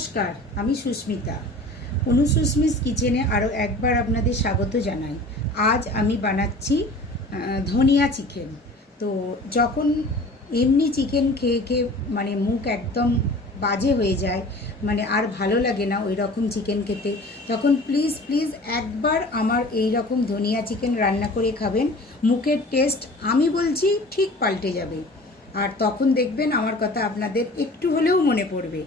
নমস্কার, আমি সুস্মিতা। অনুসুস্মিস কিচেনে আরও একবার আপনাদের স্বাগত জানাই। আজ আমি বানাচ্ছি ধনিয়া চিকেন। তো যখন এমনি চিকেন খেয়ে খেয়ে মানে মুখ একদম বাজে হয়ে যায়, মানে আর ভালো লাগে না ওই রকম চিকেন খেতে, তখন প্লিজ প্লিজ একবার আমার এই রকম ধনিয়া চিকেন রান্না করে খাবেন। মুখের টেস্ট আমি বলছি ঠিক পাল্টে যাবে। আর তখন দেখবেন আমার কথা আপনাদের একটু হলেও মনে পড়বে।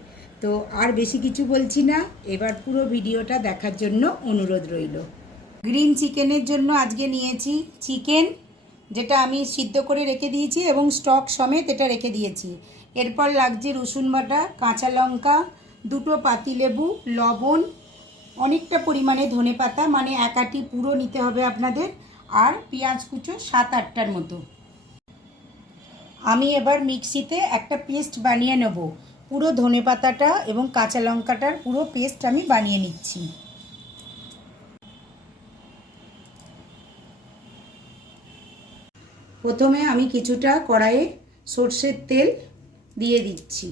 তো আর বেশি কিছু বলছি না, এবার পুরো ভিডিওটা দেখার জন্য অনুরোধ রইল। গ্রিন চিকেনের জন্য আজকে নিয়েছি চিকেন, যেটা আমি সিদ্ধ করে রেখে দিয়েছি এবং স্টক সমেত এটা রেখে দিয়েছি। এরপর লাগছে রসুন বাটা, কাঁচা লঙ্কা, দুটো পাতিলেবু, লবণ, অনেকটা পরিমাণে ধনেপাতা, মানে এক আঁটি পুরো নিতে হবে আপনাদের, আর পেঁয়াজ কুচো 7-8টার মতো। আমি এবার মিক্সিতে একটা পেস্ট বানিয়ে নেব। পুরো ধনেপাতাটা এবং কাঁচা লঙ্কাটার পুরো পেস্ট আমি বানিয়ে নিচ্ছি। প্রথমে আমি কিছুটা কড়াইয়ে সর্ষের তেল দিয়ে দিচ্ছি।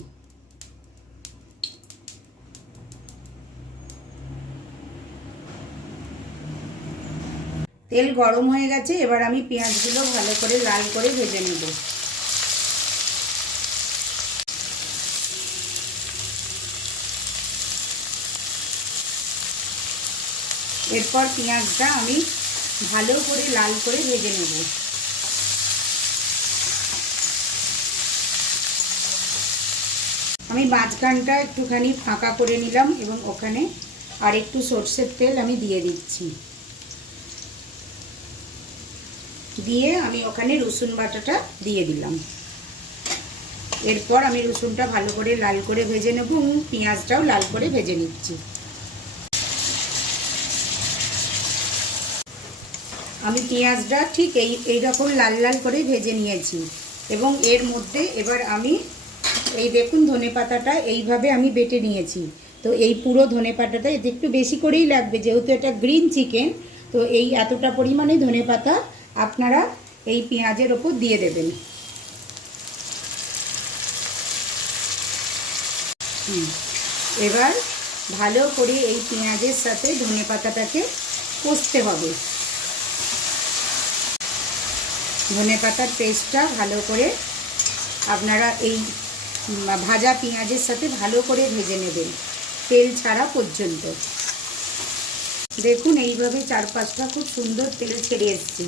তেল গরম হয়ে গেছে, এবার আমি পেঁয়াজগুলো ভালো করে লাল করে ভেজে নেব। এরপর পেঁয়াজটা আমি ভালো করে লাল করে ভেজে নেব। আমি মাঝখানটা একটুখানি ফাঁকা করে নিলাম এবং ওখানে আর একটু সর্ষের তেল আমি দিয়ে দিচ্ছি। দিয়ে আমি ওখানে রসুন বাটাটা দিয়ে দিলাম। এরপর আমি রসুনটা ভালো করে লাল করে ভেজে নেব এবং পেঁয়াজটাও লাল করে ভেজে নিচ্ছি। আমি পেঁয়াজটা ঠিক এইরকম লাল লাল করে ভেজে নিয়েছি এবং এর মধ্যে এবার আমি এই দেখুন ধনেপাতাটা এইভাবে আমি বেটে নিয়েছি। তো এই পুরো ধনেপাতাটা এতে একটু বেশি করেই লাগবে, যেহেতু এটা গ্রিন চিকেন। তো এই এতটা পরিমাণে ধনেপাতা আপনারা এই পেঁয়াজের ওপর দিয়ে দেবেন। এবার ভালো করে এই পেঁয়াজের সাথে ধনেপাতাটাকে কষতে হবে। ধনেপাতার পেস্টটা ভালো করে আপনারা এই ভাজা পেঁয়াজের সাথে ভালো করে ভেজে নেবেন, তেল ছাড়া পর্যন্ত। দেখুন এইভাবে 4-5টা খুব সুন্দর তেল ছেড়ে এসছে।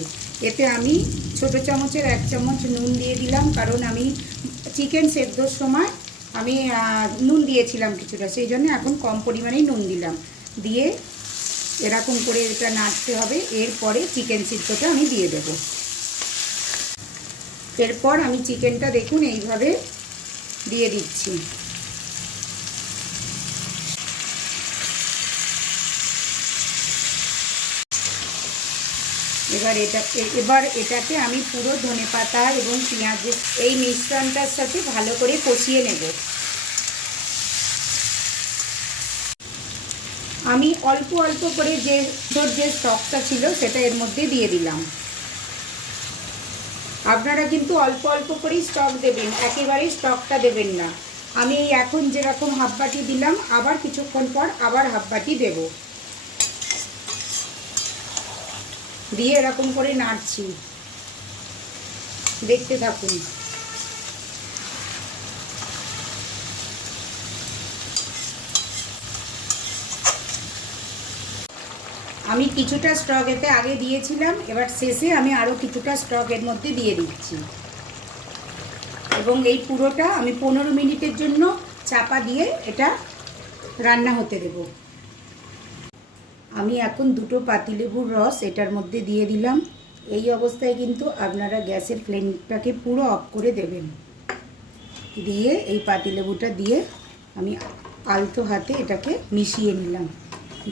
এতে আমি ছোটো চামচের 1 চামচ নুন দিয়ে দিলাম, কারণ আমি চিকেন সেদ্ধর সময় আমি নুন দিয়েছিলাম কিছুটা, সেই জন্য এখন কম পরিমাণেই নুন দিলাম। দিয়ে এরকম করে এটা নাড়তে হবে। এরপরে চিকেন সিদ্ধটা আমি দিয়ে দেব। এরপর আমি চিকেনটা দেখুন এইভাবে দিয়ে দিচ্ছি। এবার এটাকে আমি পুরো ধনেপাতা এবং পেঁয়াজের এই মিশ্রণটার সাথে ভালো করে কষিয়ে নেব। আমি অল্প অল্প করে যে স্টকটা ছিল সেটা এর মধ্যে দিয়ে দিলাম। আপনারা কিন্তু অল্প অল্প করেই স্টক দেবেন, একেবারেই স্টকটা দেবেন না। আমি এখন যেরকম হাফ বাটি দিলাম, আবার কিছুক্ষণ পর আবার হাফ বাটি দেব। দিয়ে এরকম করে নাড়ছি, দেখতে থাকুন। আমি কিছুটা স্টক এতে আগে দিয়েছিলাম, এবার শেষে আমি আরও কিছুটা স্টক এর মধ্যে দিয়ে দিচ্ছি এবং এই পুরোটা আমি 15 মিনিটের জন্য চাপা দিয়ে এটা রান্না হতে দেব। আমি এখন 2টো পাতিলেবুর রস এটার মধ্যে দিয়ে দিলাম। এই অবস্থায় কিন্তু আপনারা গ্যাসের ফ্লেমটাকে পুরো অফ করে দেবেন। দিয়ে এই পাতিলেবুটা দিয়ে আমি আলতো হাতে এটাকে মিশিয়ে নিলাম।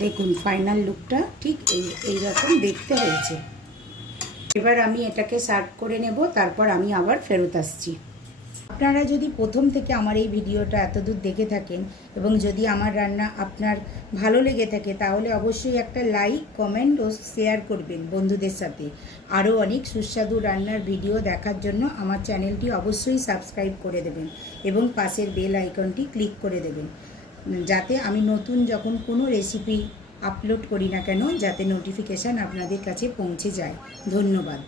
দেখুন ফাইনাল লুকটা ঠিক এইরকম দেখতে হয়েছে। এবার আমি এটাকে সার্ভ করে নেব, তারপর আমি আবার ফেরত আসছি। আপনারা যদি প্রথম থেকে আমার এই ভিডিওটা এতদূর দেখে থাকেন এবং যদি আমার রান্না আপনার ভালো লেগে থাকে, তাহলে অবশ্যই একটা লাইক, কমেন্ট ও শেয়ার করবেন বন্ধুদের সাথে। আরও অনেক সুস্বাদু রান্নার ভিডিও দেখার জন্য আমার চ্যানেলটি অবশ্যই সাবস্ক্রাইব করে দেবেন এবং পাশের বেল আইকনটি ক্লিক করে দেবেন। যাতে আমি নতুন যখন কোনো রেসিপি আপলোড করি না কেন যাতে নোটিফিকেশান আপনাদের কাছে পৌঁছে যায়। ধন্যবাদ।